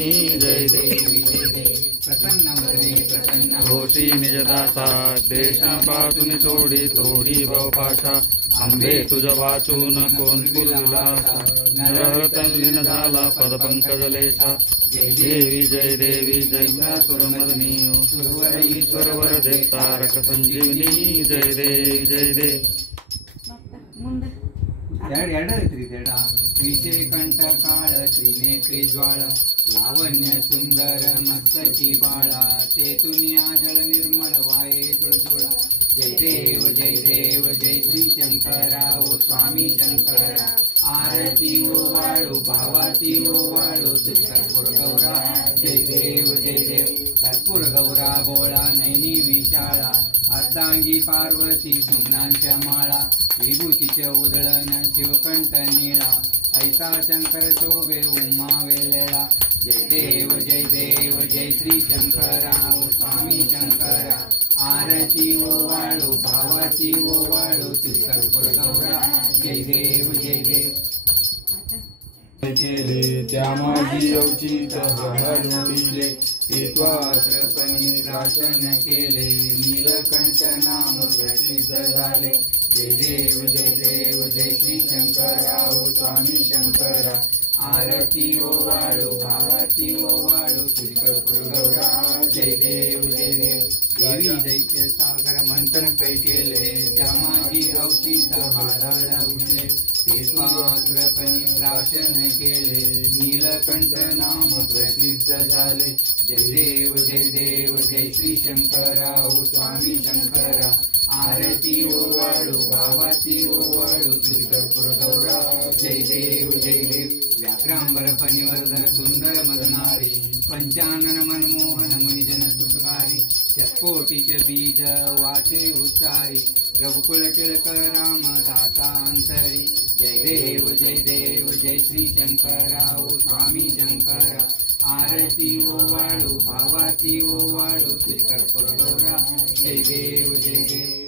जय देवी प्रसन्न वदने प्रसन्न होशी निजदासा देशा पासून थोडी थोडी भवपाशा आंबे तुझ वाचून कोण पुरविलासा नर तल्लीन झाला पदपंकजलेशा जय देवी जय व्यासुरमदनी सुरवर ईश्वर वर दे तारक संजीवनी जय देवी विषे कंठ काळ त्रिनेत्री ज्वाळ लावण्य सुंदर मस्तकी बाळा तेतुनिया जल निर्मळ वाये जुळजुळा जय देव जय श्री शंकरा ओ स्वामी शंकरा आरती ओ वाळू भावाती ओ वाळू तुझी कर्पूर गौरा जय देव कर्पूर गौरा गोळा नैनी विशाळा अर्धांगी पार्वती सुमनांच्या माळा विभूतीचे उधळण शिवकंठ निळा ऐसा शंकर शोभे उमा वेलेला जय देव जय श्री शंकरा ओ स्वामी शंकरा आरती ओ वाळू भावाची ओ वाळू तुझी कर्पूर गौरा जय देव केले त्या माझी अवचित हरविले ते त्वात्रपणी राशन केले नीलकंठ नाम प्रसिद्ध झाले जय देव जय श्री शंकरा ओ स्वामी शंकरा आरती ओ वाळू भावाची ओ वाळू तुझी कर्पूर गौरा जय देव देवी दैत्य सागर मंथन पै केले त्या माझी अवचित हाडाळ उठले ते स्वात्रपणी प्राशन केले नीलकंठ नाम प्रसिद्ध झाले जय देव जय श्री शंकरा ओ स्वामी शंकरा आरती ओ वाळू भावाची ओ वाळू तुझी कर्पूर गौरा जय देव व्याघ्रांबर फणिवर्धन सुंदर मदनारी पंचानन मनमोहन मुनिजन सुखकारी शतकोटीचे बीज वाचे उच्चारी रघुकुल टिळक राम दासांतरी जय देव जय श्री शंकरा ओ स्वामी शंकरा आरती ओ वाळू भावाची ओ वाळू तुझी कर्पूर गौरा जय देव